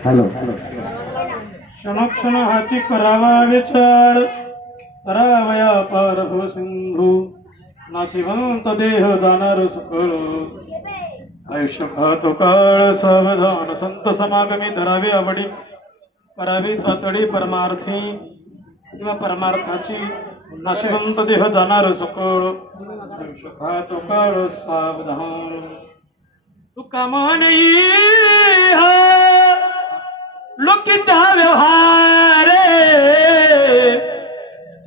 Hello क्षण हाती करावा विचार करावया पार हो सिंधू नाशिवंत देह जाणार सकळ आयुष्य खातो काळ सावधान संत समागमी धरावे आवडी करावी तातडी परमार्थी किंवा परमार्थाची नाशिवंत देह जाणार सकळ आयुष्य खातो काळ सावधान तुका म्हणई लोकीचा व्यवहार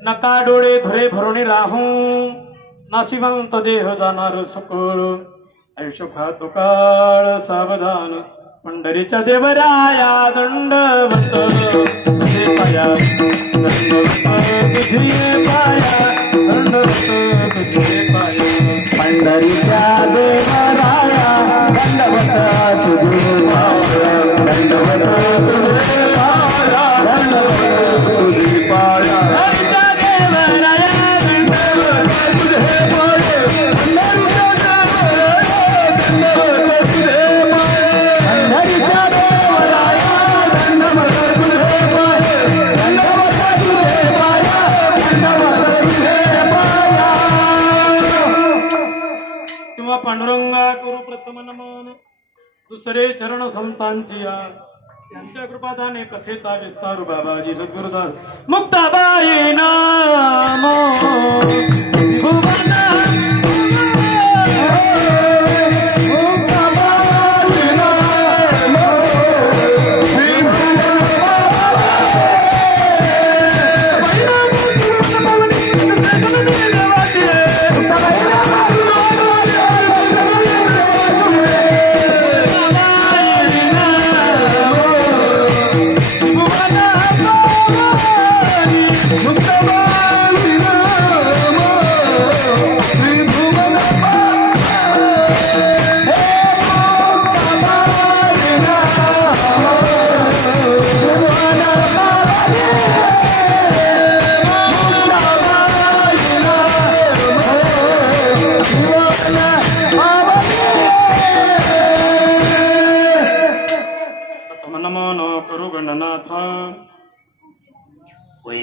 नका डोळे भरे भरुणी राहू नाशिवंत देह जाणार सकळ आयुष्य खातो काळ सावधान पंढरीच्या देवराया दंडवत तुझे पाया दंडवत तुझे पाया दंडवत तुझे पाया पंढरीच्या देवराया दंडवत तुझे पाया दंडवत तुझे पाया दंडवत तुझे पाया पांडुरंगा करू प्रथम नमन दुसरे चरण संतांची त्यांच्या कृपादाने कथेचा विस्तार बाबाजी सद्गुरुदास मुक्ताबाई नाम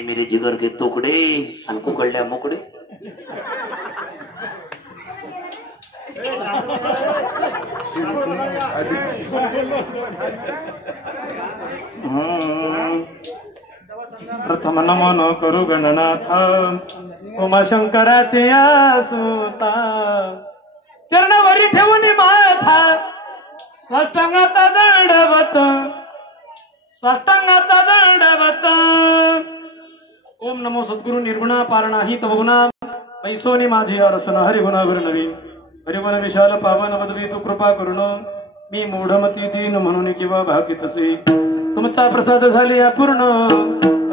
मेरे जिगर के तुकडे आणि कुकळल्या मोकडे प्रथम नमन करू गणनाथ उमाशंकराचे आसुता चरणावरी ठेवून माथा साष्टांगाचा दंडवत साष्टांगाचा दंडवत ओम नमो सद्गुरु निर्गुणा पारणाही तवगुणा पैसोनी माझी अरसन हरिगुणावर नवी हरिगुण विशाल पावन वदवी तू कृपा करुण मी मूढमती दीन म्हणून किंवा भाकितसे तुमचा प्रसाद झाले अपूर्ण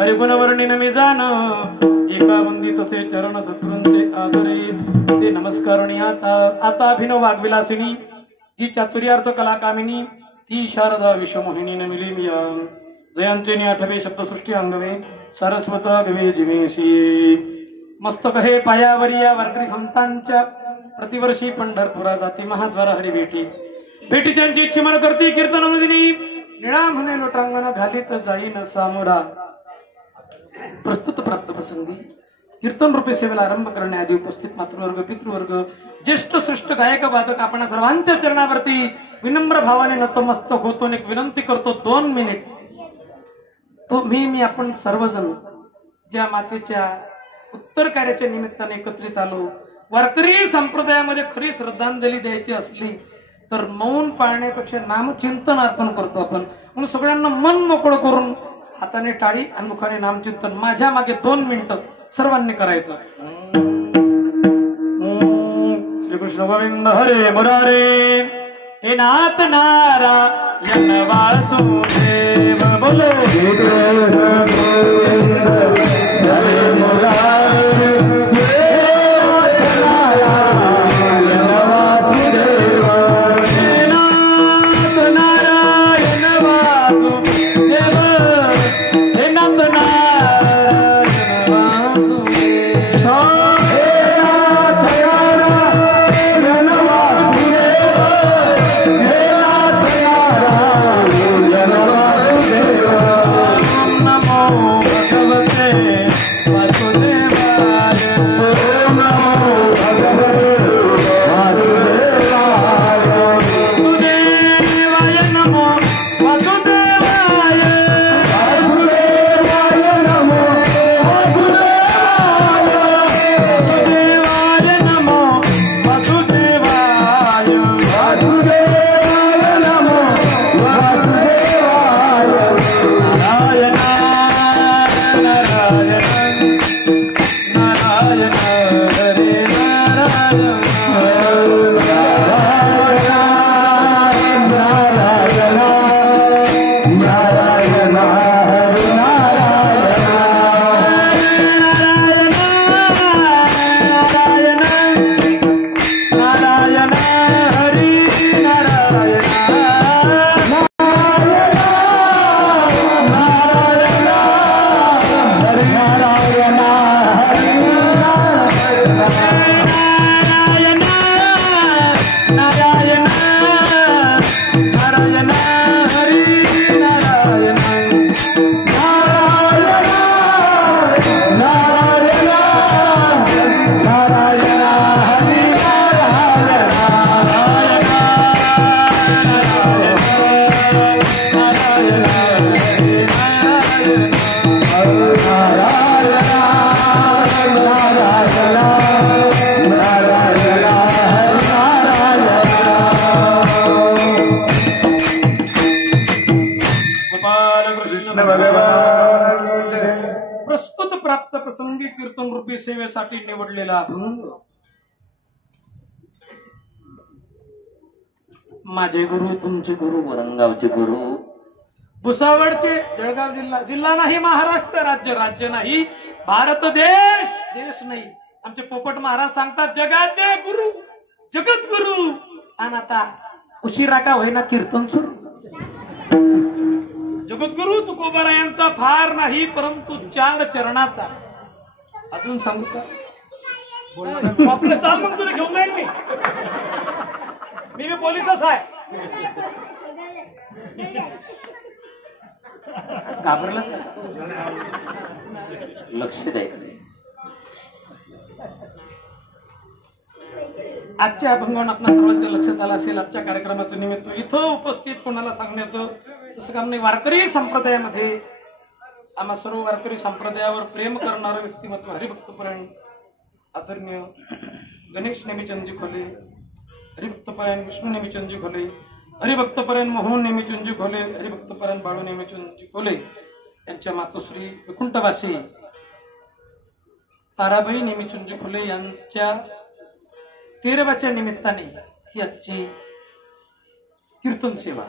हरिगुण वर्णिन मी जाण एका वंदितसे चरण सद्गुरूंचे आदरे ते नमस्कारणी आता अभिनव वाग्विलासिनी जी चातुर्यार्थ कला कामिनी ती शारदा विश्वमोहिनी नमिली मिया जयांचे आठवे शब्दसृष्टी अंगवे सरस्वत दिवे जिवेशी मस्तक हे पायावरी या वारकरी संतांच्या प्रतिवर्षी पंढरपुरा जाती महाद्वार हरी भेटी त्यांची इच्छिमन करती कीर्तन मदिनी निळा म्हणे लोटांगण घालीत जाईन सामुरा प्रस्तुत प्राप्त प्रसंगी कीर्तन रूपे सेवेला आरंभ करण्याआधी उपस्थित मातृवर्ग पितृवर्ग ज्येष्ठ श्रेष्ठ गायक वादक आपण सर्वांच्या चरणावरती विनम्र भावाने नतमस्तक होतो एक विनंती करतो 2 मिनिट तो मी आपण सर्वजण ज्या मातेच्या उत्तर कार्याच्या निमित्ताने एकत्रित आलो वारकरी संप्रदायामध्ये खरी श्रद्धांजली द्यायची असली तर मौन पाळण्यापेक्षा नामचिंतन अर्पण करतो आपण म्हणून सगळ्यांना मन मोकळं करून हाताने टाळी आणि मुखाने नामचिंतन माझ्या मागे 2 मिनिटं सर्वांनी करायचं श्रीकृष्ण गोविंद हरे मुरारे हे नाथ नारायण वासुदेव बोलो हरे मुरारे प्रस्तुत प्राप्त प्रसंगी कीर्तन रूपी सेवेसाठी निवडलेला माझे गुरु तुमचे गुरु वरणगावचे गुरु भुसावळचे जळगाव जिल्हा नाही महाराष्ट्र राज्य नाही भारत देश नाही आमचे पोपट महाराज सांगतात जगाचे गुरु जगत गुरु आणि आता उशिरा का होईना कीर्तन सुरू जगद्गुरु तुकोबारायांचा फार नाही परंतु 4 चरणाचा अजून सांगू का आपलं चाल मग तुला घेऊन जाईल मी पोलीसच आहे घाबरलं लक्ष द्यायचं आजच्या अभंगावर आपल्या सर्वांच्या लक्षात आलं असेल आजच्या कार्यक्रमाचं निमित्त इथं उपस्थित कोणाला सांगण्याचं तसं काम नाही वारकरी संप्रदायामध्ये आम्हा सर्व वारकरी संप्रदायावर प्रेम करणारं व्यक्तिमत्व हरिभक्तपरायण आदरणीय गणेश नेमीचंदजी खोले हरिभक्तपरायण विष्णू नेमीचंदजी खोले हरिभक्तपरायण मोहन नेमीचंदजी खोले हरिभक्तपरायण बाळू नेमीचंदजी खोले यांच्या मातोश्री वैकुंठवासी ताराबाई नेमीचंदजी खोले यांच्या 13व्या निमित्ताने ही आजची कीर्तन सेवा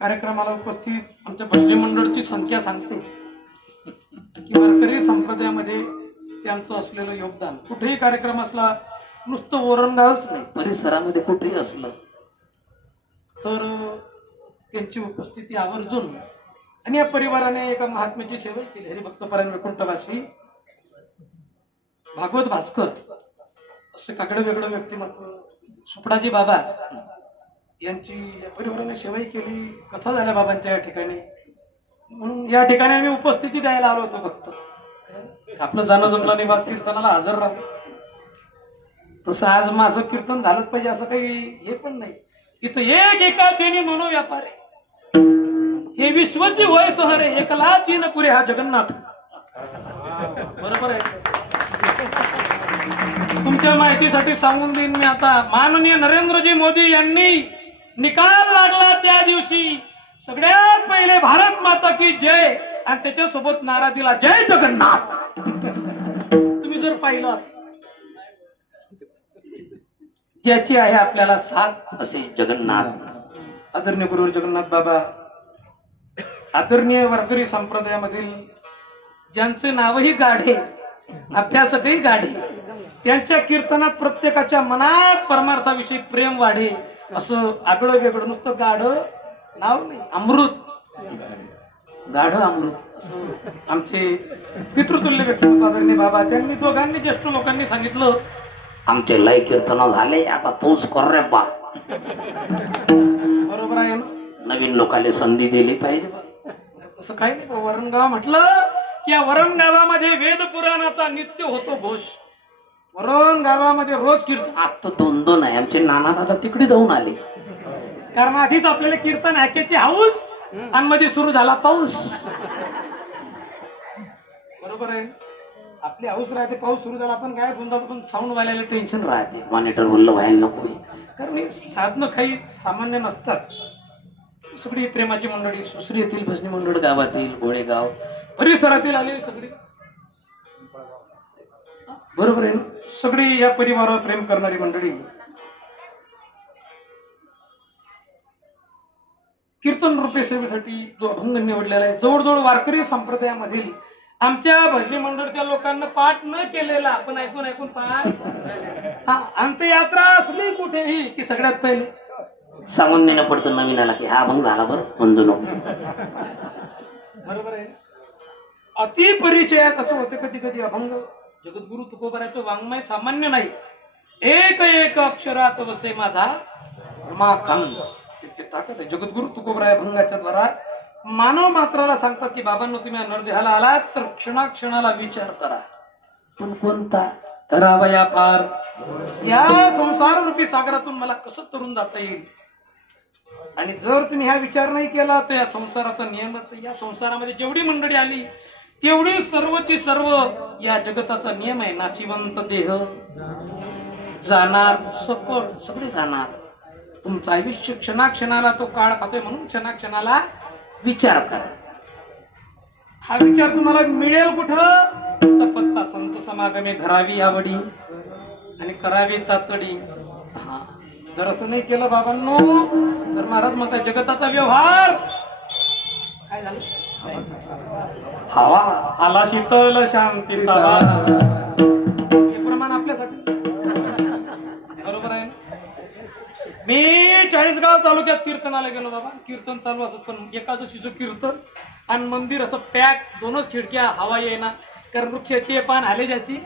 कार्यक्रमाला उपस्थित आमच्या भजनी मंडळची संख्या सांगते की वारकरी संप्रदायामध्ये त्यांचं असलेलं योगदान कुठेही कार्यक्रम असला नुसतं वरणगावच नाही परिसरामध्ये कुठेही असलं तर त्यांची उपस्थिती आवर्जून आणि या परिवाराने एका महात्म्याची सेवा केली. हरिभक्तपरायण वैकुंठवासी भागवत भास्कर असं काकडं वेगळं व्यक्तिमत्व सुपडाजी बाबा यांची या परिवाराने सेवाही केली. कथा झाल्या बाबांच्या या ठिकाणी, म्हणून या ठिकाणी आम्ही उपस्थिती द्यायला आलो होतो. फक्त आपलं जाणं जमलं निवास कीर्तनाला हजर राहू, तसं आज माझं कीर्तन झालंच पाहिजे असं काही हे पण नाही. इथं एक एकाचे म्हणून व्यापारे हे विश्वची वय सहरे एकलाची न पुरे हा जगन्नाथ. बरोबर आहे. तुमच्या माहितीसाठी सांगून देईन मी आता. माननीय नरेंद्रजी मोदी यांनी निकाल लागला त्या दिवशी सगळ्यात पहिले भारत माता की जय आणि त्याच्यासोबत नारा दिला जय जगन्नाथ. तुम्ही जर पाहिलं असेल ज्याची आहे आपल्याला साथ असे जगन्नाथ. आदरणीय गुरु जगन्नाथ बाबा आदरणीय वारकरी संप्रदायामधील ज्यांचे नावही गाढे अभ्यासकही गाढे त्यांच्या कीर्तनात प्रत्येकाच्या मनात परमार्थाविषयी प्रेम वाढे असं आगळं वेगळं नुसतं गाढ नाव नाही, अमृत गाढ अमृत आमचे पितृतुल्य व्यक्तिमत्व आदरणीय बाबा त्यांनी दोघांनी ज्येष्ठ लोकांनी सांगितलं आमचे लय कीर्तन झाले आता तोच कर रे बा. बरोबर आहे ना. नवीन लोकांना संधी दिली पाहिजे. असं काही नाही. वरणगाव म्हटलं की या वरणगावामध्ये वेद पुराणाचा नित्य होतो घोष. वरण गावामध्ये रोज कीर्तन. आज तर 2-2 आहे. आमचे नाना दादा तिकडे जाऊन आले कारण आधीच आपल्याला कीर्तन ऐकायची हाऊस आणि मध्ये सुरू झाला पाऊस. बरोबर आहे. आपली हाऊस राहते, पाऊस सुरू झाला आपण काय गोंधळ पण साऊंड वाल्याला टेन्शन राहते. मॉनिटर बोललं व्हायला नको. कारण साधनं काही सामान्य नसतात. सगळी प्रेमाची मंडळी सुसरी येथील भजनी मंडळ गावातील गोळेगाव परिसरातील आले सगळी. बरोबर आहे. सगळी या परिवारावर प्रेम करणारी मंडळी कीर्तन रूपे सेवेसाठी जो अभंग निवडलेला आहे जवळजवळ वारकरी संप्रदायामधील आमच्या भजनी मंडळच्या लोकांना पाठ न केलेला आपण ऐकून ऐकून पाठ अंत्ययात्रा असली कुठेही की सगळ्यात पहिले सांगून देणं पडतं नवीनाला की हा अभंग झाला बरं बंधू. बरोबर आहे. अति परिचयात असं होते कधी कधी अभंग. जगद्गुरु तुकोबाराचं वाङ्मय सामान्य नाही. एक एक अक्षरात वसे माझा रमाकांत. इतकी ताकद आहे. जगद्गुरु तुकोबरा अभंगाच्या द्वारा मानव मात्राला सांगतात की बाबांनो तुम्ही नरदेहाला आलात तर क्षणाक्षणाला विचार करा. पण कोणता करावया पार या संसार रूपी सागरातून मला कसं तरुण जाता येईल. आणि जर तुम्ही हा विचार नाही केला तर या संसाराचा नियमच. या संसारामध्ये जेवढी मंडळी आली तेवढी सर्वची सर्व या जगताचा नियम आहे. नाशिवंत देह जाणार सकळ सगळे जाणार. तुमचं आयुष्य क्षणाक्षणाला तो काळ खातोय म्हणून क्षणाक्षणाला विचार करा. हा विचार तुम्हाला मिळेल कुठं. पत्ता संत समागमे धरावी आवडी आणि करावी तातडी. हा जर असं नाही केलं बाबांनो तर महाराज म्हणतात जगताचा व्यवहार काय झालं. हवा आला शीतल शांतीचा हे प्रमाण आपल्यासाठी. बरोबर आहे. मी चाळीसगाव तालुक्यात कीर्तनाला गेलो बाबा. कीर्तन चालू असत पण एकादशीचं कीर्तन आणि मंदिर असं पॅक. दोनच खिडक्या हवा येईना कारण वृक्षाची पान आले ज्याची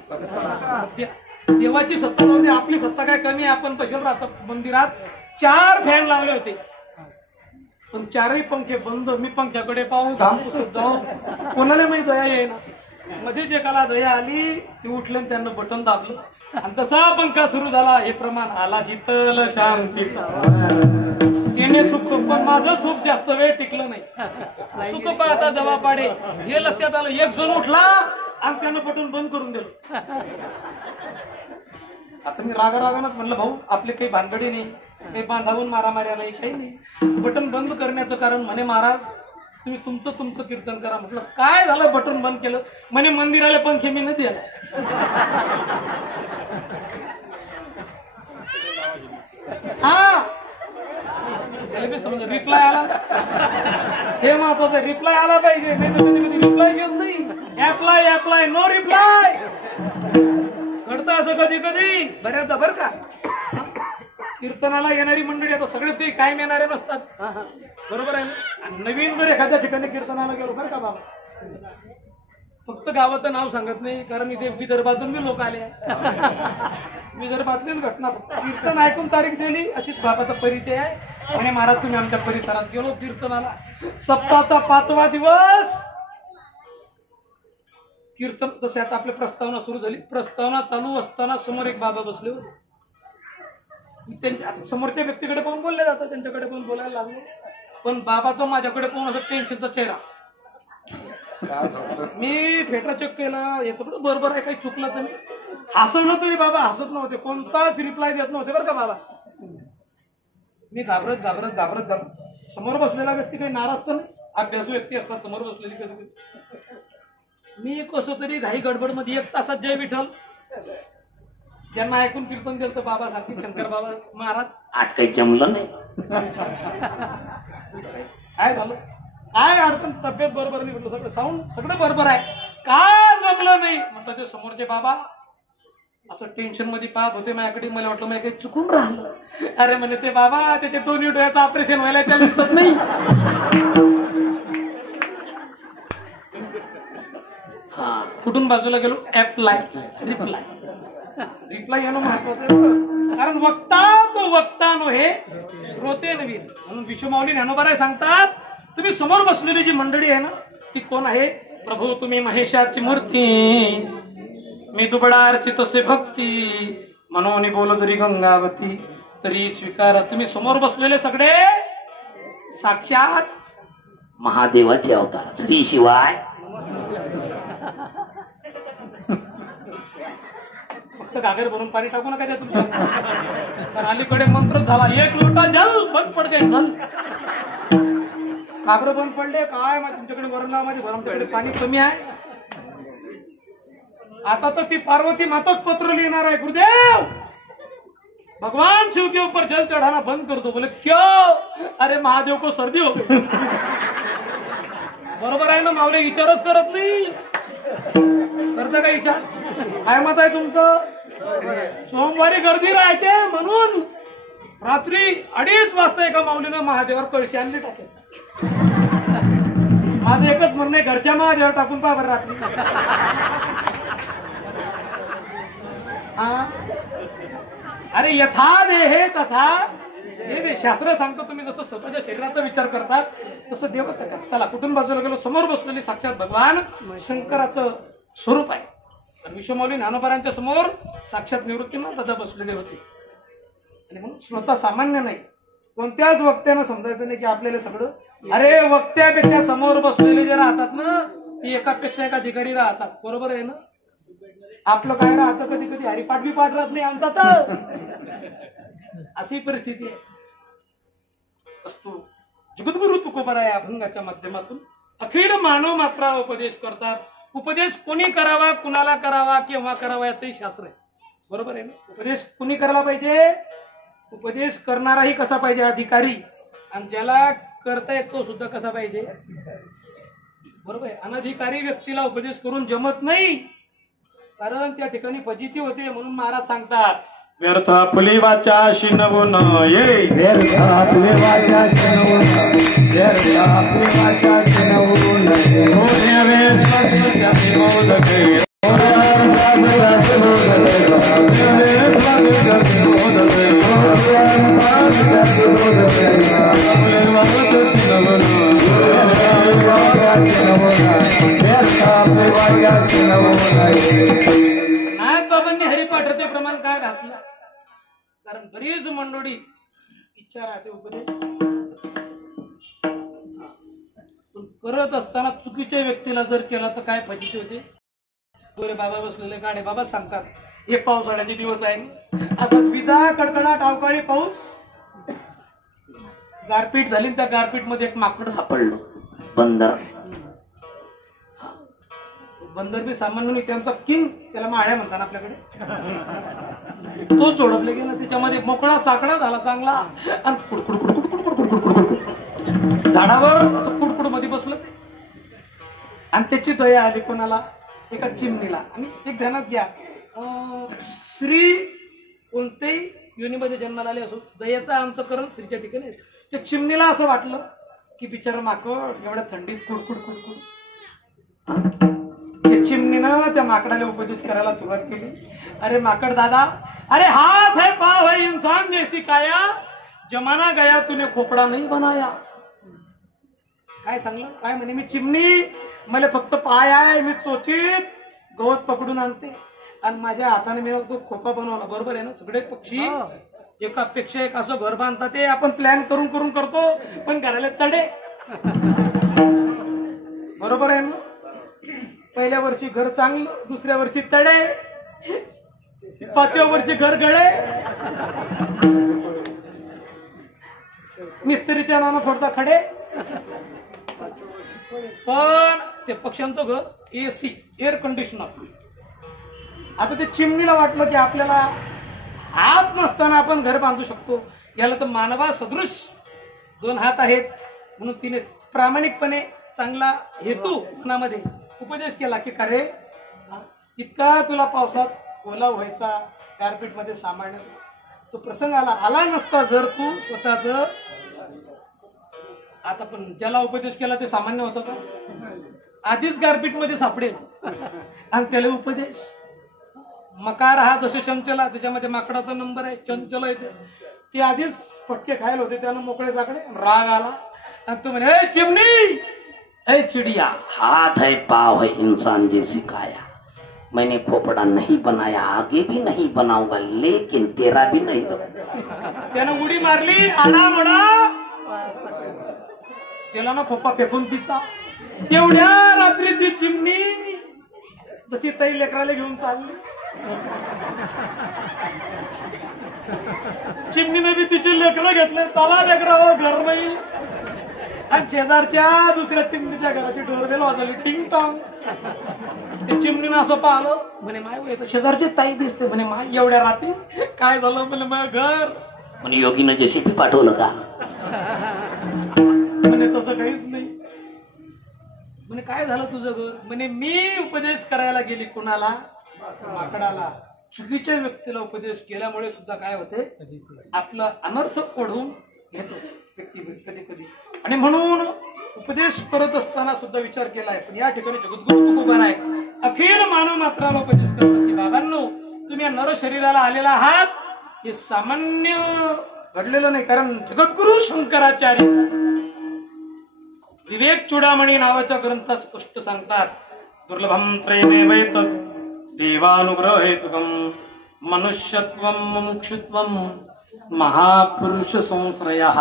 देवाची सत्ता नव्हती. आपली सत्ता काय कमी आहे. आपण कशाला राहतो मंदिरात. 4 फॅन लावले होते पण 4ही पंखे बंद. मी पंख्याकडे पाहून घाम पुसत जाऊ कोणाला माहिती दया येईना. मध्येच एकाला दया आली ती उठले आणि त्यांना बटन दाबलं आणि तसा पंखा सुरू झाला. हे प्रमाण आला शीतल शांतीचा. त्याने सुख पण माझं सुख जास्त वेळ टिकलं नाही. सुख पाहता जवा पाडे हे लक्षात आलं. एक जण उठला आणि त्यानं बटन बंद करून दिलं. आता मी रागारागानच म्हणलं भाऊ आपले काही भानगडी नाही, काही बांधावून मारामाऱ्या नाही, काही नाही. बटन बंद करण्याचं कारण म्हणे महाराज तुम्ही तुमचं कीर्तन करा. म्हटलं काय झालं बटन बंद केलं. म्हणे मंदिराला पंखे मी न द्यायला. हा समजा रिप्लाय आला हे महत्वाचं. रिप्लाय आला पाहिजे. रिप्लाय घेत नाही. Apply no reply. कळतं होतं असं कधी कधी बऱ्याचदा बर का. कीर्तनाला येणारी मंडळी आता सगळेच काही कायम येणारे नसतात, बरोबर आहे ना. नवीन जर एखाद्या ठिकाणी कीर्तनाला गेलो बरं का बाबा, फक्त गावाचं नाव सांगत नाही, कारण इथे विदर्भातून बी लोक आले. विदर्भातलीच घटना, कीर्तन ऐकून तारीख दिली अशीच बाबाचा परिचय आहे. आणि महाराज तुम्ही आमच्या परिसरात गेलो कीर्तनाला, सप्ताहाचा 5वा दिवस कीर्तन. तसे आता आपली प्रस्तावना सुरू झाली, प्रस्तावना चालू असताना समोर एक बाबा बसले होते. त्यांच्या समोरच्या व्यक्तीकडे पाहून बोलले जातं, त्यांच्याकडे पण बोलायला लागलो. पण बाबाचं माझ्याकडे पाहून असं टेन्शनचा चेहरा. मी फेटा चेक केला, याचं पण बरोबर आहे, काही चुकलं तर नाही. हसवलं तरी बाबा हसत नव्हते, कोणताच रिप्लाय देत नव्हते बरं का बाबा. मी घाबरत घाबरत घाबरत घाबरत, समोर बसलेला व्यक्ती काही नाराज तर नाही, अभ्यासू व्यक्ती असतात समोर बसलेली कधी कधी. मी कसं तरी घाई गडबड मध्ये 1 तासात जय विठ्ठल, ज्यांना ऐकून कीर्तन केलं तर बाबा सारखी शंकर बाबा महाराज आज काही जमलं नाही. काय झालं, काय अडचण, तब्येत बरोबर नाही, म्हटलं सगळं साऊंड सगळं बरोबर आहे, काय जमलं नाही म्हटलं. ते समोरचे बाबा असं टेन्शन मध्ये पाहत होते माझ्याकडे. मला वाटलं माझ्या काही चुकून राहिलं. अरे म्हणे ते बाबा त्याचे 2 डोळ्याचं ऑपरेशन व्हायला त्या दिसत नाही. हा कुठून बाजूला गेलो, रिप्लाय येणं महत्वाचं आहे, कारण वक्ता तो वक्ता नो हे श्रोते नवीन. म्हणून विश्वमाऊली ज्ञानोबा सांगतात, तुम्ही समोर बसलेली जी मंडळी आहे ना ती कोण आहे. प्रभू तुम्ही महेशाची मूर्ती, मी दुबळा अर्चित से भक्ती, मनोनी बोल तरी गंगावती, तरी स्वीकारा. तुम्ही समोर बसलेले सगळे साक्षात महादेवाचे अवतार श्री शिवाय. फक्त घागर भरून पाणी टाकू नका त्या तुमच्या, कारण अलीकडे मंत्र झाला, 1 लोटा जल बंद पडते. घागर बंद पडले काय मग तुमच्याकडे वरणामध्ये भर, आमच्याकडे पाणी कमी आहे. आता तर ती पार्वती माताच पत्र लिहिणार आहे, गुरुदेव भगवान शिव के ऊपर जल चढ़ाना बंद कर दो. बोले क्यों, अरे महादेव को सर्दी हो गई. बरोबर आहे ना, मावले विचारच करत नाही, करता का विचार. काय मत आहे तुमचं. सोमवारी गर्दी राहायचे म्हणून रात्री 2:30 वाजता एका माऊलीनं महादेवावर कळशी आणली टाकेल. माझं एकच म्हणणं आहे, घरच्या महादेवावर टाकून पहा बरं रात्री. अरे यथा देहे तथा हे शास्त्र सांगतो. तुम्ही जसं स्वतःच्या शरीराचा विचार करतात तसं देवाचा करा. चला कुठून बाजूला गेलो, समोर बसलेले साक्षात भगवान शंकराचं स्वरूप आहे. विश्वमाऊली ज्ञानोबारांच्या समोर साक्षात निवृत्तीनाथ दादा बसलेले होते. आणि म्हणून स्वतः सामान्य नाही, कोणत्याच वक्त्यानं समजायचं नाही की आपल्याला सगळं. अरे वक्त्यापेक्षा समोर बसलेले जे राहतात ना ते एकापेक्षा एक अधिकारी राहतात, बरोबर आहे ना. आपलं काय राहतं, कधी कधी हरिपाठ बी पाठ राहत नाही आमचा, तर अशी परिस्थिती आहे. असतो जगद्गुरु तुकोबरा या अभंगाच्या माध्यमातून अखिल मानव मात्रा उपदेश करतात. उपदेश कोणी करावा, कुणाला करावा, केव्हा करावा याचंही शास्त्र आहे, बरोबर आहे ना. उपदेश कोणी करायला पाहिजे, उपदेश करणाराही कसा पाहिजे, अधिकारी, आणि ज्याला करता येत तो सुद्धा कसा पाहिजे, बरोबर आहे. अनधिकारी व्यक्तीला उपदेश करून जमत नाही, कारण त्या ठिकाणी फजिती होते. म्हणून महाराज सांगतात, व्यर्थ फुली वाचा शिनवून ये, व्यर्थ फुली वाचा शिनवून, व्यर्थ फुली वाचा शिनवून नाथ बाबांनी हरिपाठाचे प्रमाण काय घातलं, कारण बरीच मंडळी इच्छा राहते उपदेश करत असताना चुकीच्या व्यक्तीला जर केला तर काय फजिती होते. गोरे बाबा बसलेले गाडे बाबा सांगतात, हे पावसाळ्याचे दिवस आहे, असं विजा कडकडाट अवकाळी पाऊस, गारपीट झाली, त्या गारपीट मध्ये एक माकड सापडलं, बंदर. बंदर बी सामान्य नाही, त्यांचा किंग, त्याला माळ्या म्हणतात आपल्याकडे, तो चोडपले गेला, त्याच्यामध्ये मोकळा साकडा झाला चांगला, आणि कुडकुड कुडकुड कुडकुड कुडकुड झाडावर असं कुडकुड मध्ये बसलं. आणि त्याची दया आली कोणाला, एका चिमणीला. आणि ते ध्यानात घ्या, स्त्री कोणत्याही योनीमध्ये जन्माला आले असो दयाचा अंतकरण स्त्रीच्या ठिकाणी आहे. त्या चिमणीला असं वाटलं की बिचारा माकड एवढ्या थंडीत कुडकुड कुडकुड. त्या चिमणीनं त्या माकडाला उपदेश करायला सुरुवात केली. अरे माकड दादा, अरे हाथ है पाव है इंसान जैसी काया, जमाना गया तूने खोपडा नाही बनाया. काय सांगलं? काय म्हणे? मी चिमणी, मला फक्त पाय आहे, मी चोचीत गवत पकडून आणते आणि माझ्या हाताने मी तो खोपा बनवला. बरोबर आहे ना? सगळे पक्षी एकापेक्षा एक असं घर बांधतात. ते आपण प्लॅन करून करून करतो पण घराला तडे. बरोबर आहे ना? पहिल्या वर्षी घर चांगलं, दुसऱ्या वर्षी तडे, पाचव्या वर्षी घर गळे. मिस्त्रीच्या नाना फोडता खडे. पण ते पक्ष्यांचं घर AC एअर कंडिशनर. आता ते चिमणीला वाटलं की आपल्याला हात नसताना आपण घर बांधू शकतो. याला तर मानवा सदृश 2 हात आहेत म्हणून तिने प्रामाणिकपणे चांगला हेतू मनामध्ये उपदेश केला की का रे, इतका तुला पावसात ओला व्हायचा, गारपीट मध्ये सामान्य तो प्रसंग आला नसता जर तू स्वतःच. आता पण ज्याला उपदेश केला ते सामान्य होतं का? आधीच गारपीट मध्ये सापडेल आणि त्याला उपदेश. मकार हा जसे चंचला, त्याच्यामध्ये माकडाचा नंबर आहे, चंचल आहे ते आधीच फटके खायला होते, त्यानं मोकळे साकडे. राग आला आणि तू म्हणे, ए चिमणी, ए चिड़िया, हाथ है पाव है इंसान जैसी काया, मैंने खोपड़ा नहीं बनाया, आगे भी नहीं बनाऊंगा, लेकिन तेरा भी नहीं रखूंगा. त्यानं उडी मारली, आडा मडा त्याला ना खोपा फेकून तिचा. तेवढ्या रात्री ती चिमणी जशी ताई लेकराला घेऊन चालली, चिमणीने बी तिची लेकरं घेतले. चला लेकरा हो, घर नाही. आणि शेजारच्या दुसऱ्या चिमणीच्या घराची डोरबेल वाजवली, टिंग टॉंग. त्या चिमणीनं असं पाहिलं, म्हणे माय शेजारची ताई दिसते. म्हणे माय एवढ्या रात्री काय झालं? म्हणे माझं घर. म्हणे योगीनं JCB पाठवलं का? म्हणे तसं काहीच नाही. म्हणे काय झालं तुझं घर? म्हणे मी उपदेश करायला गेली. कुणाला? माकडाला. चुकीच्या व्यक्तीला उपदेश केल्यामुळे सुद्धा काय होते, आपलं अनर्थ ओढून घेतो व्यक्ती कधी कधी. आणि म्हणून उपदेश करत असताना सुद्धा विचार केलाय. पण या ठिकाणी जगद्गुरु तुकोबार आहे, अखिल मानव मात्राला उपदेश करतात की बाबांनो, तुम्ही नर शरीराला आलेला आहात, हे सामान्य घडलेलं नाही. कारण जगद्गुरु शंकराचार्य विवेक चूडामणी नावाच्या ग्रंथात स्पष्ट सांगतात, दुर्लभम त्रयमेवैत देवानुग्रह हेतुकम मनुष्यत्वम मुमुक्षुत्वम महापुरुष संश्रयः.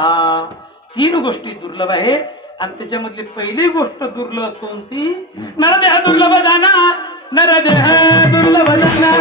3 गोष्टी दुर्लभ आहे. आणि त्याच्यामधली पहिली गोष्ट दुर्लभ कोणती? नरदेह दुर्लभ जाना, नरदेह दुर्लभ जाना,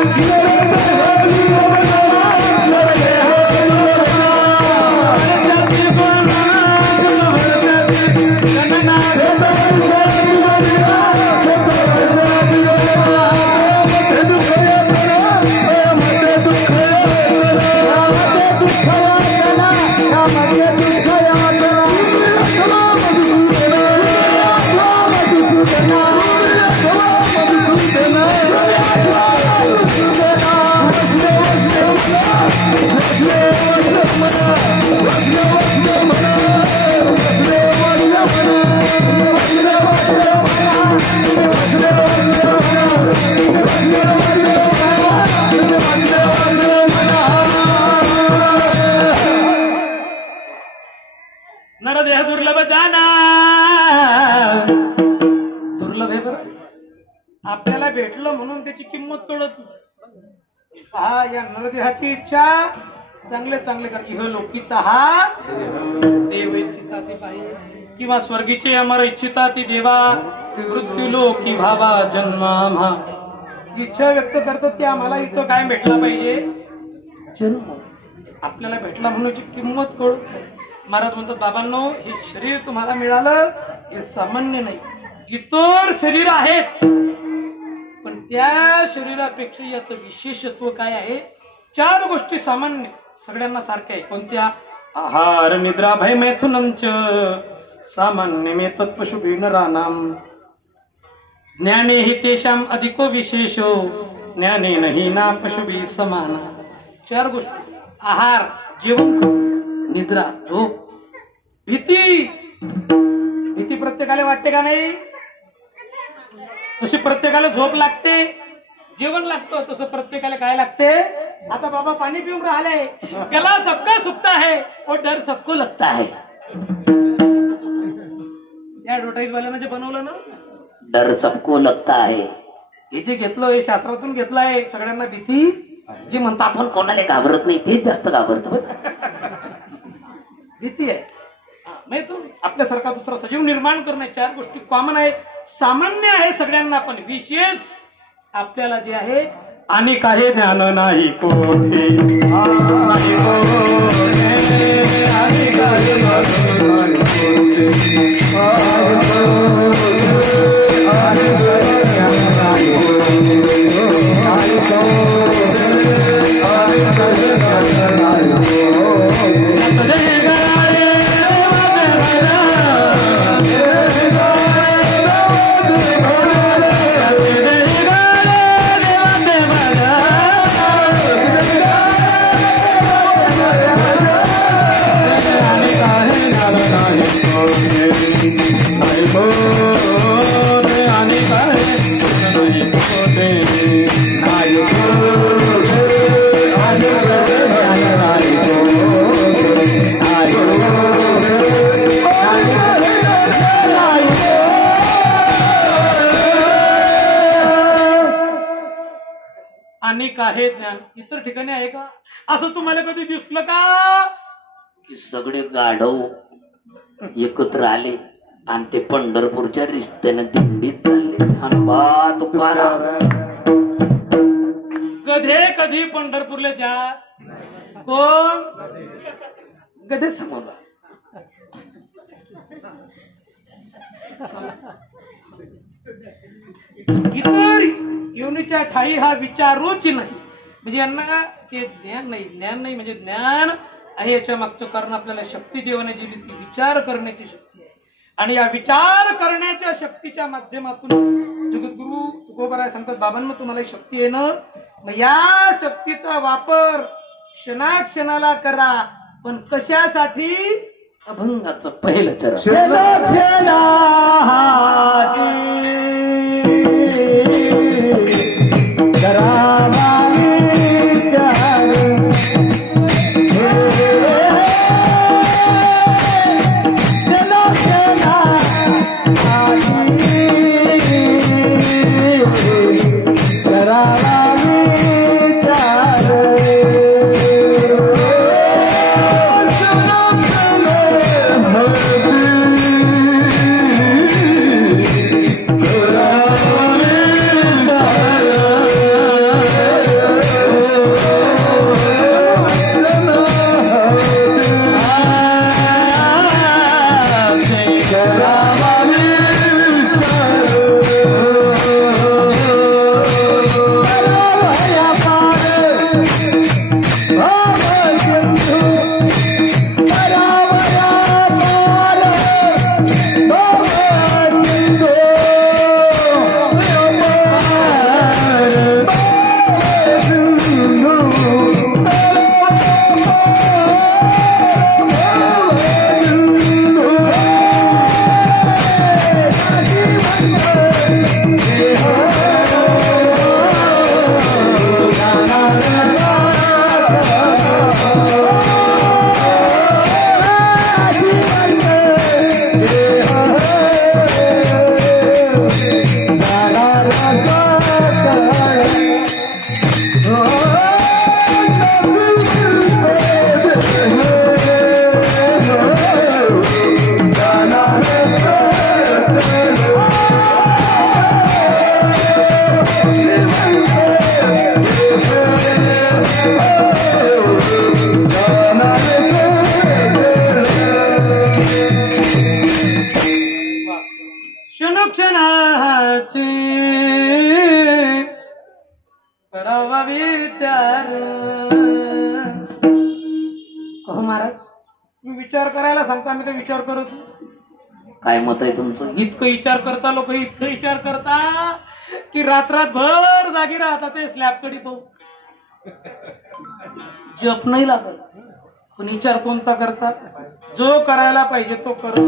नरदेह दुर्लभ जाना. दुर्लभ आहे बरं. आपल्याला भेटलं म्हणून त्याची किंमत कळत नाही. हा, या नरदेहाची इच्छा चांगले चांगले कर. इहलोकीचा हा देव इच्छिता ती पाहिजे, किंवा स्वर्गीचे अमर इच्छिता ती देवा, मृत्यूलोकी भावा जन्मा. इच्छा व्यक्त करतात की आम्हाला इथं काय भेटला पाहिजे, जन्म. आपल्याला भेटला म्हणून किंमत कळत नाही. महाराज म्हणतात, बाबांनो, हे शरीर तुम्हाला मिळालं हे सामान्य नाही. इतर शरीर आहेत, पण त्या शरीरापेक्षा याचं विशेषत्व काय आहे? 4 गोष्टी सामान्य सगळ्यांना सारख्या आहे. कोणत्या? आहार निद्रा भय मैथुनंच सामान्य मे तत्पशुभिनरानाम ज्ञाने हि तेषाम अधिको विशेषो ज्ञाने नाही ना पशुभी समाना. 4 गोष्टी: आहार, जेवण, निद्रा, झोप. भीती, भीती प्रत्येकाला वाटते का नाही? तशी प्रत्येकाला झोप लागते, जेवण लागतं, तसं प्रत्येकाला काय लागते? आता बाबा पाणी पिऊन राहिले, गला सबका सुखता है और डर सबको लगता है. या ऍडव्हर्टाईज वाल्यानं जे बनवलं ना, डर सबको लगता है, हे जे घेतलं हे शास्त्रातून घेतलं आहे. सगळ्यांना भीती जे म्हणतो आपण कोणाला घाबरत नाही तेच जास्त घाबरत. भीती आहे. नाही तो आपल्यासारखा दुसरा सजीव निर्माण करणे. 4 गोष्टी कॉमन आहे, सामान्य आहे सगळ्यांना, पण विशेष आपल्याला जे आहे. आणि काही ज्ञान नाही कोठे, अनेक आहे ज्ञान. इतर ठिकाणी आहे का असं तुम्हाला कधी दिसलं का? की सगळे गाढव एकत्र आले आणि ते पंढरपूरच्या रिश्त्याने दिंडीत चालले. हनुमा तुकाराम. गधे कधी पंढरपूरला जा? कोण? गधे समोर. इतर योनीच्या ठाई हा विचारूच नाही. म्हणजे यांना ते ज्ञान नाही. ज्ञान नाही म्हणजे ज्ञान आहे याच्या मागचं कारण आपल्याला शक्ती देवाने दिली, ती विचार करण्याची शक्ती आहे. आणि या विचार करण्याच्या शक्तीच्या माध्यमातून जगद्गुरु तुकोबराय सांगतात, बाबांना तुम्हाला शक्ती आहे ना, मग या शक्तीचा वापर क्षणाक्षणाला करा. पण कशासाठी? अभंगाचं पहिलं चरण. करावा विचार. कहो महाराज, तुम्ही विचार करायला सांगता, आम्ही काय विचार करत? काय मत आहे तुमचं? इतकं विचार करता लोक, इतकं विचार करता की रात्रभर जागी राहतात ते स्लॅब कडी पाहू. जप नाही लागत पण विचार कोणता करतात? जो करायला पाहिजे तो करत.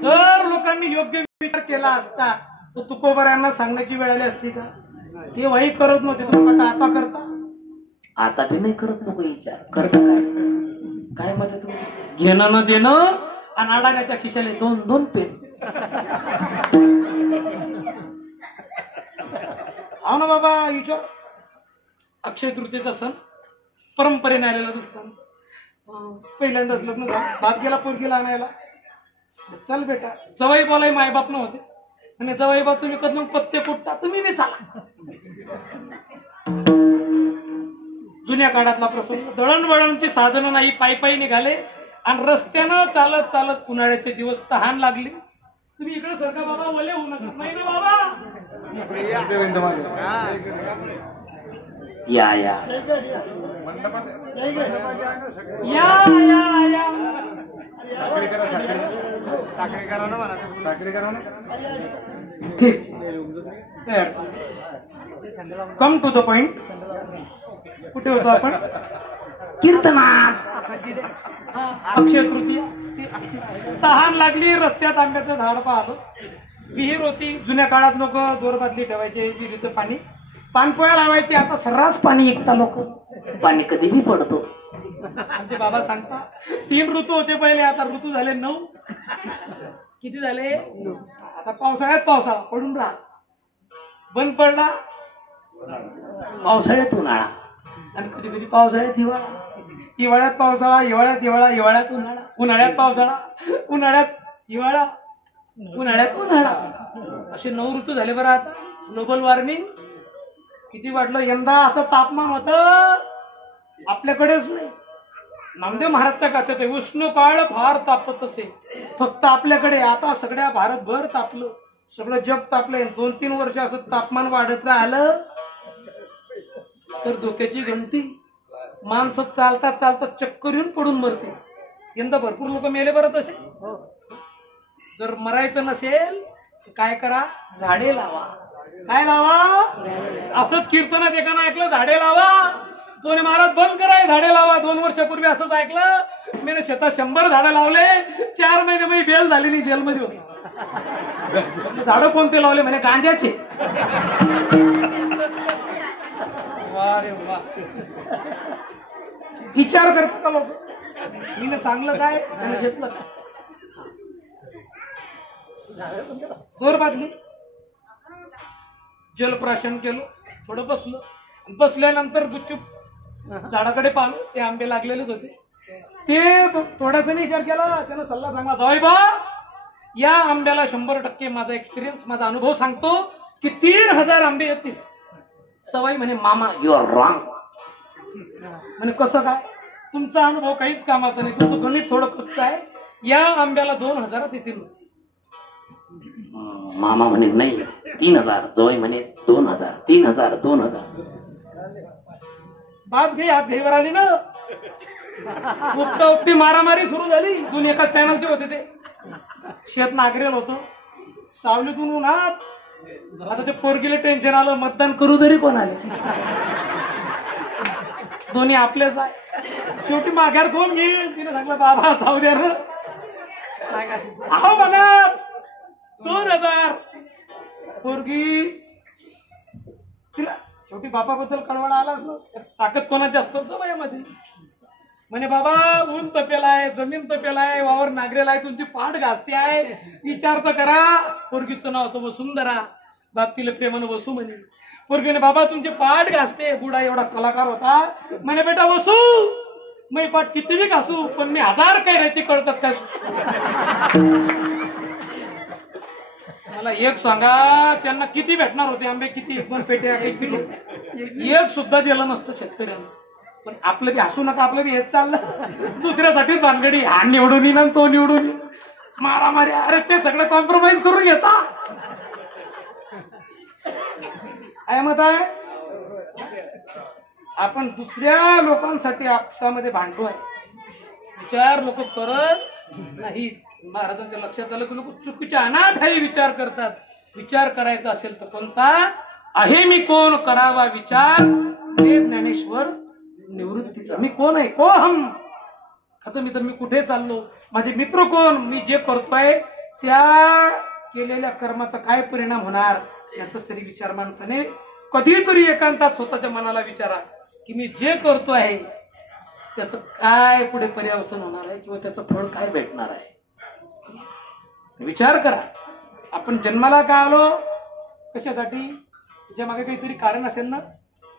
जर लोकांनी योग्य विचार केला असता तर तुकोबऱ्यांना सांगण्याची वेळ आली असती का? ते वाई करत नव्हते, तुम्ही आता करता. आता बी नाही करत नको विचार करता काय काय मध्ये तुम्ही घेणं न देणं आणि अडाण्याच्या खिशाले 2-2 पेन. हा ना बाबा, विचार. अक्षय तृतीयेचा सण परंपरेने आलेला दृष्टांत. पहिल्यांदाच लग्न झालं, बाप गेला पोरगीला आणायला. चल बेटा, जवाई बोलाय मायबाप नव्हते आणि जवाई बाप तुम्ही कधी पत्ते कुठता, तुम्ही बी चाला. जुन्या काळातला प्रसंग. दळणवळणची साधनं नाही, पायी पायी निघाले आणि रस्त्यानं चालत चालत उन्हाळ्याचे दिवस तहान लागली. तुम्ही इकडे सरका बाबा, ओले होऊ नका. नाही ना बाबा, या या या या या ठीक. Come to the point. कुठे होतो आपण? कीर्तनात. अक्षय तृतीया. तहान लागली, रस्त्यात आंब्याचं झाड पाहिलं. विहीर होती. जुन्या काळात लोक दोर बादली ठेवायचे, विहिरीचं पाणी पानपोळ्या लावायचे. आता सर्रास पाणी ऐकता लोक. पाणी कधी बी पडतो. आमचे बाबा सांगता 3 ऋतू होते पहिले, आता ऋतू झाले 9. किती झाले? आता पावसाळ्यात पावसाळा पडून राहा, बंद पडला पावसाळ्यात उन्हाळा आणि कधी कधी पावसाळ्यात हिवाळा, हिवाळ्यात पावसाळा, हिवाळ्यात हिवाळा, हिवाळ्यात उन्हाळा, उन्हाळ्यात पावसाळा, उन्हाळ्यात हिवाळा, उन्हाळ्यात उन्हाळा. असे 9 ऋतू झाले. बरं आता ग्लोबल वॉर्मिंग किती वाढलं यंदा. असं तापमान होतं आपल्याकडेच नाही. नामदेव महाराजच्या गाथ्यात आहे, उष्ण काळ फार तापत असे फक्त आपल्याकडे. आता सगळ्या भारतभर तापलं, सगळं जग तापलंय. 2-3 वर्ष असं तापमान वाढत राहिलं तर धोक्याची घंटी. माणसं चालता चालता चक्कर येऊन पडून मरते. यंदा भरपूर लोक मेले बरं तसे. जर मरायचं नसेल काय करा? झाडे लावा. काय लावा? असंच कीर्तनात एकानं ऐकलं, झाडे लावा. दोन महाराज बंद कराय, झाडे लावा. 2 वर्षापूर्वी असंच ऐकलं, मी शेतात 100 झाडं लावले. 4 महिने मी बेल झाली नाही, जेलमध्ये होते. झाडं कोणते लावले? म्हणे गांजाचे. वा. विचार करतात का लोक? मी सांगलं काय आणि घेतलं काय? दोर बादली, जलप्राशन केलं, थोडं बसलो. बसल्यानंतर गुपचूप झाडाकडे पाहिलं, ते आंबे लागलेलेच होते. ते थोडासा विचार केला, त्यानं सल्ला सांगा, जावई बा या आंब्याला 100% माझा एक्सपिरियन्स, माझा अनुभव सांगतो की 3000 आंबे येतील. सवाई म्हणे, मामा यू आर रॉंग. म्हणे कसं काय? तुमचा अनुभव काहीच कामाचा नाही, तुमचं गणित थोडं कच्चं आहे. या आंब्याला 2000च येतील. मामा म्हणे नाही 3000. जवळ म्हणे 2000. 3000 2000. बात घे, हात घेवर आली ना. उपटा उपटी मारामारी सुरू झाली. 2 एकाच पॅनलचे होते ते. शेत नागरेल होतं, सावलीतून उन्हात. आता ते पोरगीला टेन्शन आलं, मतदान करू तरी कोण आले? दोन्ही आपलेच आहे. शेवटी माघार कोण घेईल? तिने सांगलं, बाबा सावद्या ना म्हणा 2000. पोरगी तिला शेवटी बापाबद्दल कळवळा आलाच ना. ताकद कोणाची जास्त होतं वयामध्ये. म्हणे बाबा ऊन तपेला आहे, जमीन तपेला आहे, वावर नागरेला आहे, तुमची पाठ घासते आहे, विचार तर करा. पोरगीचं नाव होतं वसुंधरा. बाप तिला प्रेमानं वसू म्हणे. पोरगीने, बाबा तुमची पाठ घासते. बुडा एवढा कलाकार होता. म्हणे बेटा वसू, मी पाठ किती बी घासू पण मी 1000 कैऱ्याची कळकच काय. मला एक सांगा, त्यांना किती भेटणार होते आंबे? किती? 1 पेट्या, 1 किलो. एक सुद्धा दिलं नसतं शेतकऱ्यांना. पण आपलं बी हसू नका, आपलं बी हेच चाललं. दुसऱ्यासाठीच भानगडी. हा निवडून येईन तो निवडून येईन, मारामारी. अरे ते सगळं कॉम्प्रोमाइज करून घेता. काय मत आहे? आपण दुसऱ्या लोकांसाठी आपसामध्ये भांडतो आहे. विचार लोक करत नाही. महाराजांच्या लक्षात आलं की लोक चुकीच्या अनाठाई विचार करतात. विचार करायचा असेल तर कोणता आहे मी कोण करावा विचार हे ज्ञानेश्वर निवृत्तीचा. मी कोण आहे कोहम खतम. तर मी कुठे चाललो माझे मित्र कोण मी जे करतोय त्या केलेल्या कर्माचा काय परिणाम होणार याचा तरी विचार माणसाने कधीतरी एकांतात स्वतःच्या मनाला विचारा की मी जे करतो आहे त्याचं काय पुढे पर्यावसन होणार आहे किंवा त्याचं फळ काय भेटणार आहे. विचार करा. आपण जन्माला का आलो कशासाठी त्याच्या मागे काहीतरी कारण असेल ना.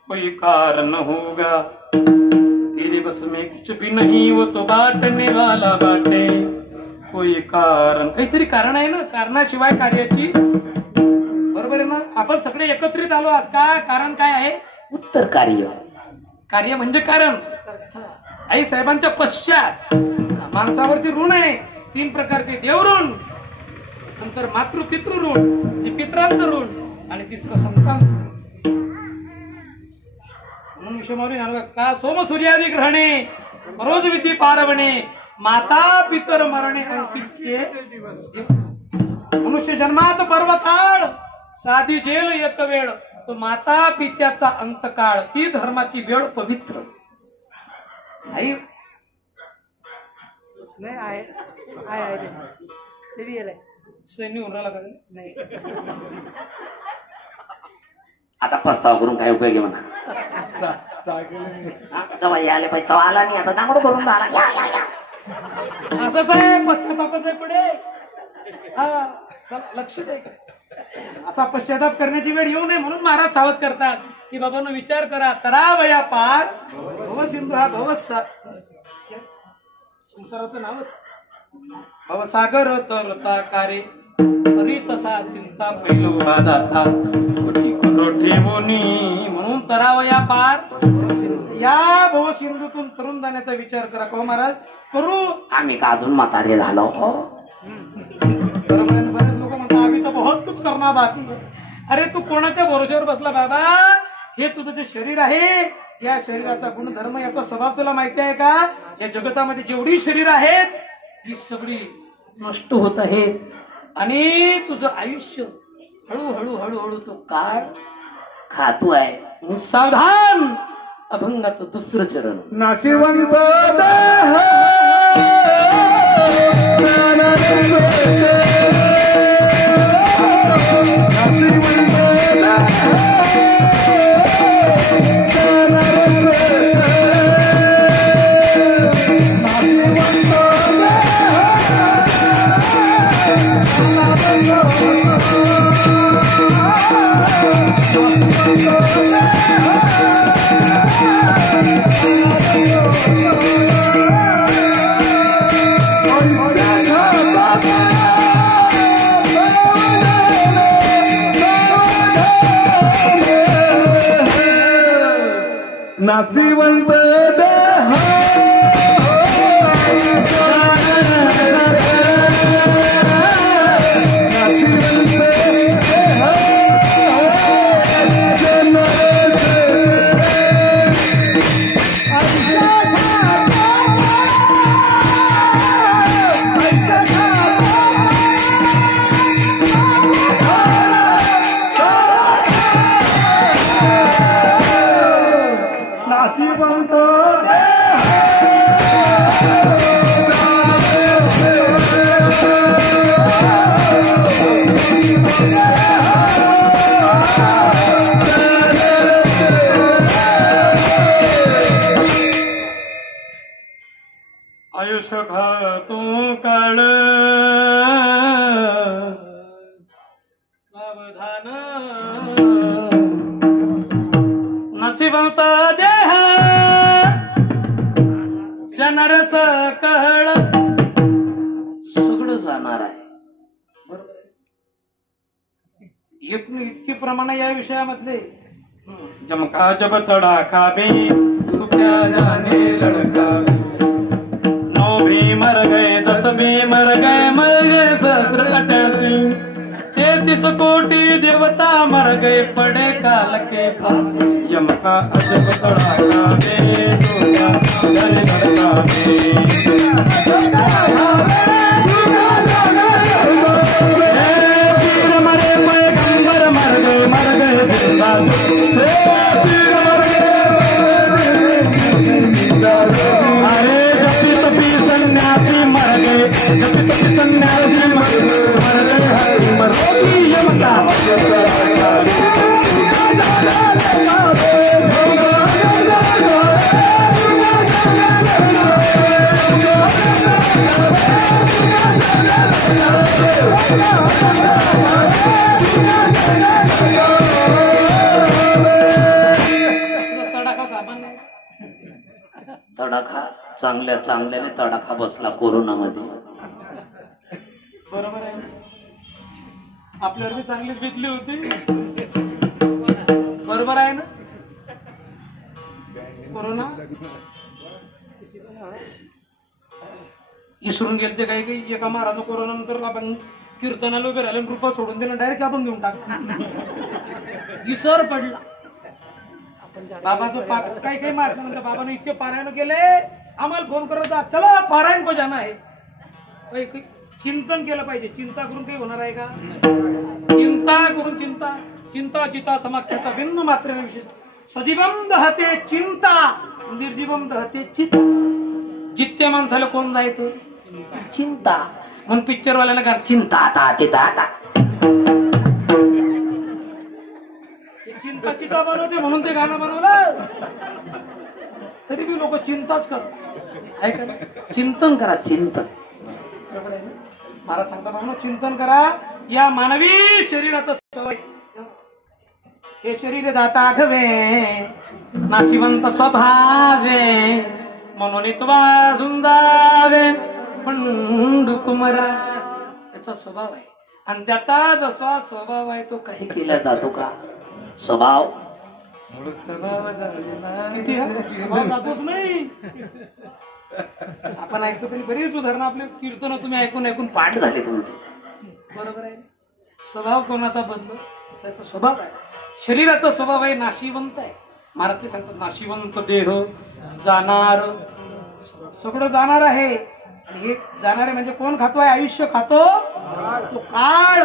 कोई कारण होगा तेरे बस में कुछ भी नहीं वो तो बांटने वाला बाटे. कोई कारण काहीतरी कारण आहे ना. कारणाशिवाय कार्याची बरोबर आहे ना. आपण सगळे एकत्रित आलो आज काय कारण काय आहे उत्तर कार्य. कार्य म्हणजे कारण. आई साहेबांच्या पश्चात माणसावरती ऋण आहे 3 प्रकारचे. देव ऋण नंतर मातृ पितृ ऋण म्हणजे पित्रांचं ऋण आणि तिसरं संतांचं. म्हणून विश्वमाऊली का सोम सूर्यादी ग्रहणे रोज विधी पारवणे माता पितर मरणे अंकित्ये. मनुष्य जन्मात पर्वकाळ साधी जेल एक वेळ तो माता पित्याचा अंतकाळ ती धर्माची वेळ पवित्र. आई नाही आहे ते भी आहे सैन्य उरला का नाही. आता पस्ताव करून काय उपयोग आहे म्हणा. जेव्हा यायला पाहिजे तेव्हा आला नाही. आता दांगड करून आला. असंच आहे पश्चातापच आहे पुढे. हा चला लक्ष द्या. असा पश्चाताप करण्याची वेळ येऊ नये म्हणून महाराज सावध करतात की बाबांनो विचार करा. तरावया पार भव सिंधू हा संसाराचं नावच भवसागर तरता कारे तरी तसा चिंता पहिलो दाता कोटी कोलो ठेवोनी. म्हणून तरावया पार या भव सिंधूतून तरुण जाण्याचा विचार करा. को महाराज करू आम्ही का अजून म्हातारे झालो. बरेच लोक म्हणतात आम्ही तर बहुत कुछ करणार बाकी. अरे तू कोणाच्या भरोश्यावर बसला बाबा. हे तुझं जे शरीर आहे या शरीराचा गुणधर्म याचा स्वभाव तुला माहिती आहे का. या जगतामध्ये जेवढी शरीर आहेत ही सगळी नष्ट होत आहेत आणि तुझं आयुष्य हळूहळू हळूहळू तो काळ खातू आहे. सावधान अभंगाचं दुसरं चरण. नाशिवंत नाशिवंत आयुष्य खातो काळ सावधान नशिबंत देह जनरस कळ सगळं जाणार आहे. इतकी प्रमाण या विषयामधले जमका जब तडाखा बे तुप्या जाने लड़का नौ भी मर गए 10 भी मर गए सहस्र 88 33 कोटि देवता मर गए पड़े काल के फांसी. यम का अजब तड़ाका बे तुप्या जाने लड़का बे मरे तडाखा चांगल्याने तडाखा बसला कोरोनामध्ये. बरोबर आहे. आपल्यावर बी चांगलीच बितली होती. बरोबर आहे ना. कोरोना इसरून गेलते काही एका महाराज कोरोना नंतर आपण कीर्तनाला उभे राहिले, कृपा सोडून दिलं, डायरेक्ट आपण देऊन टाक. विसर पडला. बाबाचं काही काही मारत म्हणतात, बाबाने इतके पारायण केले, आम्हाला फोन करत चला पारायण को जाना आहे. चिंतन केलं पाहिजे. चिंता करून काही होणार आहे का? चिंता करून चिंता चिता समाख्याचा बिंदू मात्र विशेष. सजीवम दहते चिंता, निर्जीवम दहते चित्त. जित्या माणसाला कोण जायचं? चिंता. म्हणून पिक्चर वाल्याला का चिंता आता चिता आता चिंता चिता बनवते म्हणून ते गाणं बनवलं. तरी बी लोक चिंताच करतात. ऐका, चिंतन करा. चिंतन महाराज सांगता बाबा, चिंतन करा. या मानवी शरीराचं सवय, हे शरीर दाता आघवे नाचिवंत स्वभावे, म्हणून इतवा सुंदावे पंडू कुमरा. त्याचा स्वभाव आहे आणि त्याचा जसा स्वभाव आहे तो काही केला जातो का? स्वभाव किती स्वभाव जातोच नाही. आपण ऐकतो तरी बरीच उदाहरणं आपले कीर्तन तुम्ही ऐकून ऐकून पाठ झाले तुमचे. बरोबर आहे. स्वभाव कोणाचा बदल? त्याचा स्वभाव आहे. शरीराचा स्वभाव आहे नाशिवंत आहे. महाराज ते सांगतात नाशिवंत देह जाणार, सगळं जाणार आहे. आणि हे जाणारे म्हणजे कोण खातोय? आयुष्य खातो तो काळ.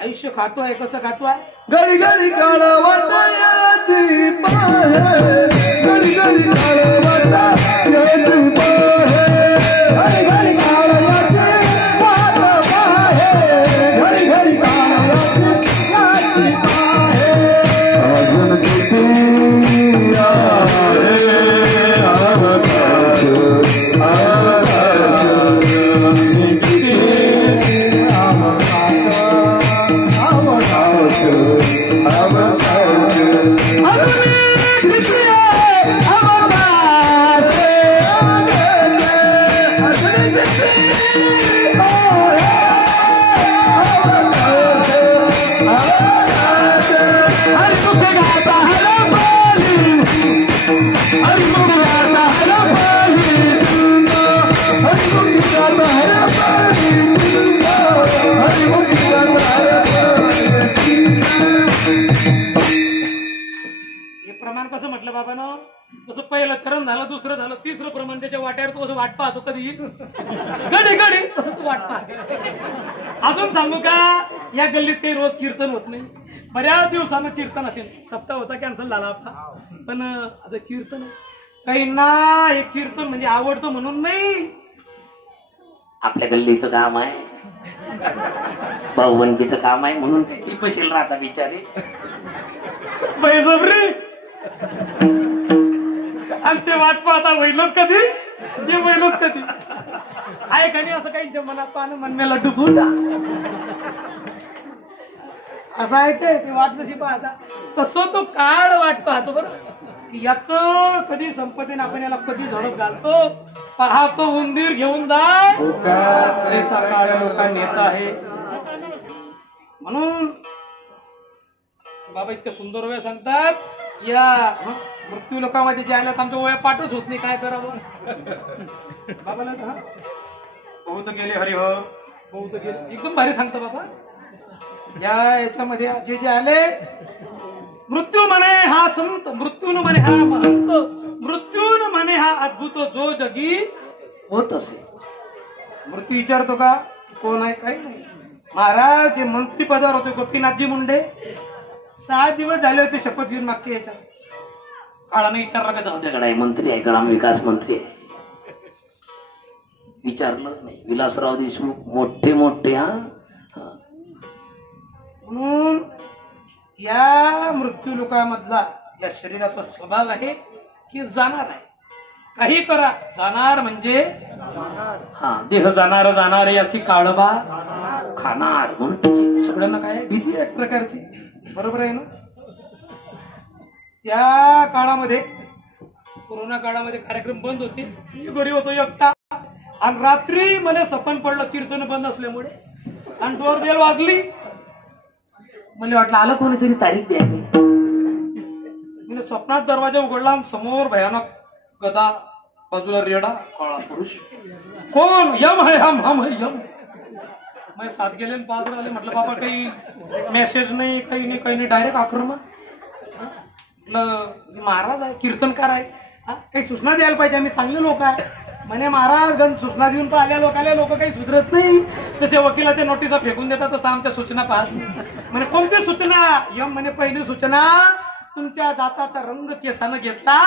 आयुष्य खातोय. कसं खातोय? घडी घडी काळ वाटायची पाहे, घडी घडी काळ वाटायची पाहे, घडी घडी काळ वाटायची पाहे, घडी घडी काळ वाटायची पाहे. अजून किती आहे अवकाश, अवकाश किती प्रमाण कसं म्हटलं बाबांनो? जसं पहिलं चरण झालं, दुसरं झालं, तिसरं प्रमाण त्याच्या वाट्यावर तो कसं वाट पाहतो कधी गडी गडी तसं तू वाट पाहतो. अजून सांगू का, या गल्लीत काही रोज कीर्तन होत नाही. बऱ्याच दिवसानं कीर्तन असेल. सप्ताह होता कॅन्सल झाला आपला, पण आता कीर्तन काही ना. हे कीर्तन म्हणजे आवडतं म्हणून नाही, आपल्या गल्लीचं काम आहे, भाऊबंदीचं काम आहे म्हणून ती बसेल राहता बिचारी. बैजबरी आणि ते वाट पाहता वैलोच कधी, ते वैलोच कधी आहे का नाही? असं काही मनात पाहणं म्हणण्याला डुबून असं आहे. ते वाट जशी पाहता तसं तो काळ वाट पाहतो. बरं, याच कधी संपत्तीने आपण याला कधी झडप घालतो. पाहतो उंदीर घेऊन जाय नेत आहे. म्हणून बाबा इतके सुंदर वेळ सांगतात. या मृत्यू लोकांमध्ये जे आल्यात आमच्या वया पाठच होत नाही. काय करावं? बाबाला बहुत गेले हरिह, बहुत गेले. एकदम भारी सांगता बाबा. या याच्यामध्ये जे जे आले, मृत्यू म्हणे हा संत, मृत्यून म्हणे हा महंत, मृत्यून म्हणे हा अद्भुत जो जगी होत असे. मृत्यू विचारतो का कोण आहे? काही नाही. महाराज जे मंत्री पदावर होते गोपीनाथजी मुंडे, 6 दिवस झाले होते शपथ घेऊन मागच्या याच्या काळाने विचारला का जाऊ आहे मंत्री आहे, ग्राम विकास मंत्री आहे. विचारलं नाही. विलासराव देशमुख मोठे मोठे हा. म्हणून या मृत्यू लोकामधला या शरीराचा स्वभाव आहे की जाणार आहे. काही करा जाणार म्हणजे हा देह जाणार जाणार आहे अशी काळबा खाणार. म्हणून सगळ्यांना काय भीती आहे एक प्रकारची. बरोबर आहे ना. त्या काळामध्ये कोरोना काळामध्ये कार्यक्रम बंद होते. मी घरी होतो एकटा आणि रात्री मला सपन पडलं कीर्तन बंद असल्यामुळे आणि डोरबेल वाजली. मला वाटलं आलं कोणीतरी तारीख द्यावी. मी स्वप्नात दरवाजा उघडला आणि समोर भयानक गदा बाजूला रेडा काळा पुरुष. कोण? यम है हम है यम. मैं साथ गेले 5 आले. म्हटलं बाबा काही मेसेज नाही काही नाही डायरेक्ट आक्रमण. म्हटलं महाराज आहे कीर्तनकार आहे काही सूचना द्यायला पाहिजे. आम्ही चांगले लोक आहे म्हणे. महाराज गण सूचना देऊन तर आल्या लोक काही सुधरत नाही. तसे वकिलाच्या नोटिसा फेकून देतात तसं आमच्या सूचना पाहत म्हणे. कोणती सूचना? यम म्हणे पहिली सूचना तुमच्या दाताचा रंग केसानं घेतला.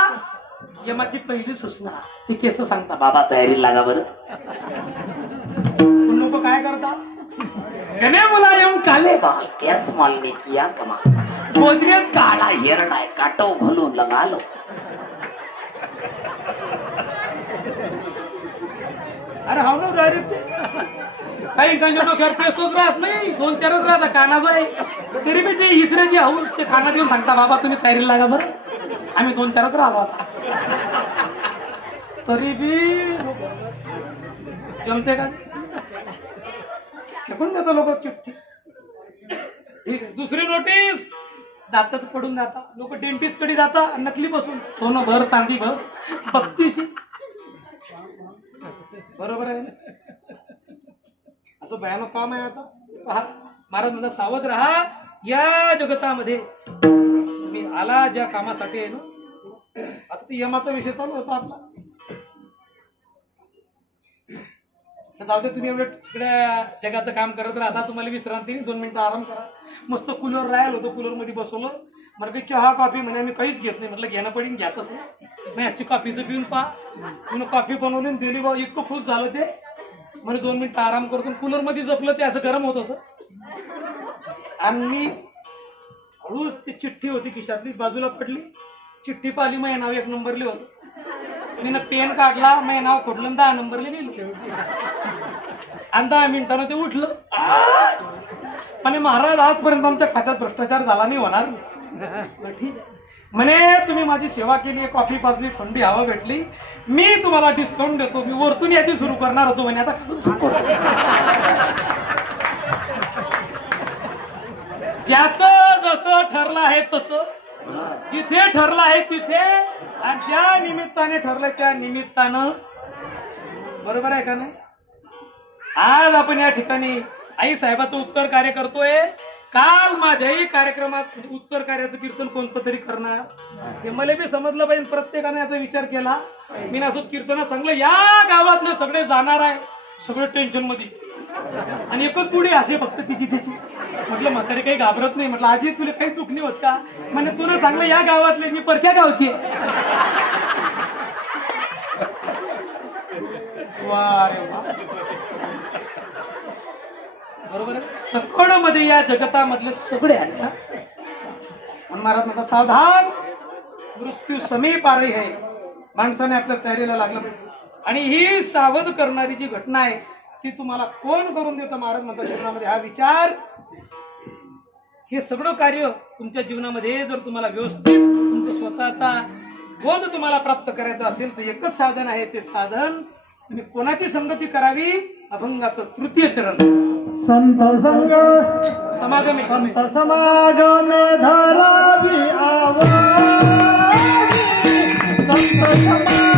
यमाची पहिली सूचना ती केस सांगता. बाबा तयारी लागा बरं. लोक काय करतात? गणे मुलायम काले बाल याच मालने किया कमा. गोदरेज काला हिरडाय काटो भलो लगा लो. अरे हा ना डायरेक्ट काही डोक्यावर केसच राहत नाही 2-4च राहता कानाचं आहे. तरी बी ते इसऱ्याची हौस ते कानात येऊन सांगता बाबा तुम्ही तयारीला लागा बरं. आम्ही 2-4च राहिलो आता. तरी बी जमते का? फेकून देतो लोक चिठ्ठी. ठीक आहे. दुसरी नोटीस दातच पडून जाता. लोक डेंटिस्ट कडे जाता नकली बसून सोनं भर चांदी भर 32. बरोबर आहे ना. असं भयानक काम आहे आता. पहा महाराज मला सावध राहा. या जगतामध्ये तुम्ही आला ज्या कामासाठी आहे ना. आता ते यमाचा विषय चालू होता आपला. जाऊ दे तुम्ही एवढं सगळ्या जगाचं काम करत राहा. आता तुम्हाला विश्रांती 2 मिनिटं आराम करा. मस्त कूलर राहिलं होतं. कूलर मध्ये बसवलं. मला काही चहा कॉफी म्हणे आम्ही काहीच घेत नाही. म्हटलं घेणं पडेल घ्यातच नाही. मग याची कॉफीचं पिऊन पहा. तुम्ही कॉफी बनवली दिली बा. इतकं खुश झालं ते म्हणजे 2 मिनिटं आराम करतो. कूलर मध्ये जपलं ते असं गरम होत होतं. आणि मी हळूच ती चिठ्ठी होती खिशातली बाजूला पडली. चिठ्ठी पाहिली माझे नाव 1 नंबरली होतं. मी पेन काढला माझे नाव खोडलं 10 नंबरले लिहिलं. आणि 10 मिनिटानं ते उठलं. आणि महाराज आजपर्यंत आमच्या खात्यात भ्रष्टाचार झाला नाही होणार. ठीक आहे म्हणे तुम्ही माझी सेवा केली. कॉफी पाजली थंडी हवा भेटली. मी तुम्हाला डिस्काउंट देतो. मी वरतून यादी सुरू करणार होतो म्हणे. आता ज्याचं जसं ठरलं आहे तसं जिथे ठरलं आहे तिथे आणि ज्या निमित्ताने ठरलं त्या निमित्तानं. बरोबर आहे का नाही. आज आपण या ठिकाणी आई साहेबाचं उत्तर कार्य करतोय. काल माझ्याही कार्यक्रमात उत्तर कार्याचं कीर्तन कोणतं तरी करणार. ते मला बी समजलं पाहिजे. प्रत्येकाने याचा विचार केला. मी असंच कीर्तनात सांगलं या गावातले सगळे जाणार आहे. सगळे टेन्शन मध्ये आणि एकच पुढे असे फक्त तिची. म्हटलं म्हातारी काही घाबरत नाही. म्हटलं आजी तुला काही दुःख नाही होत का? म्हणजे तुला सांगलं या गावातले. मी परक्या गावची. बरोबर आहे. सगळ्यामध्ये या जगतामधले सगळे आहेत. महाराज म्हणतात सावधान मृत्यू समीप आ रही है. माणसाने आपल्या तयारीला लागलं पाहिजे. आणि ही सावध करणारी जी घटना आहे ती तुम्हाला कोण करून देतं? महाराज म्हणतात जीवनामध्ये हा विचार हे सगळं कार्य तुमच्या जीवनामध्ये जर तुम्हाला व्यवस्थित तुमचा स्वतःचा बोध तुम्हाला प्राप्त करायचा असेल तर एकच साधन आहे. ते साधन तुम्ही कोणाची संगती करावी? अभंगाचं 3य चरण संत संग समागम. संत समागम धरावी आवाज. संत समागम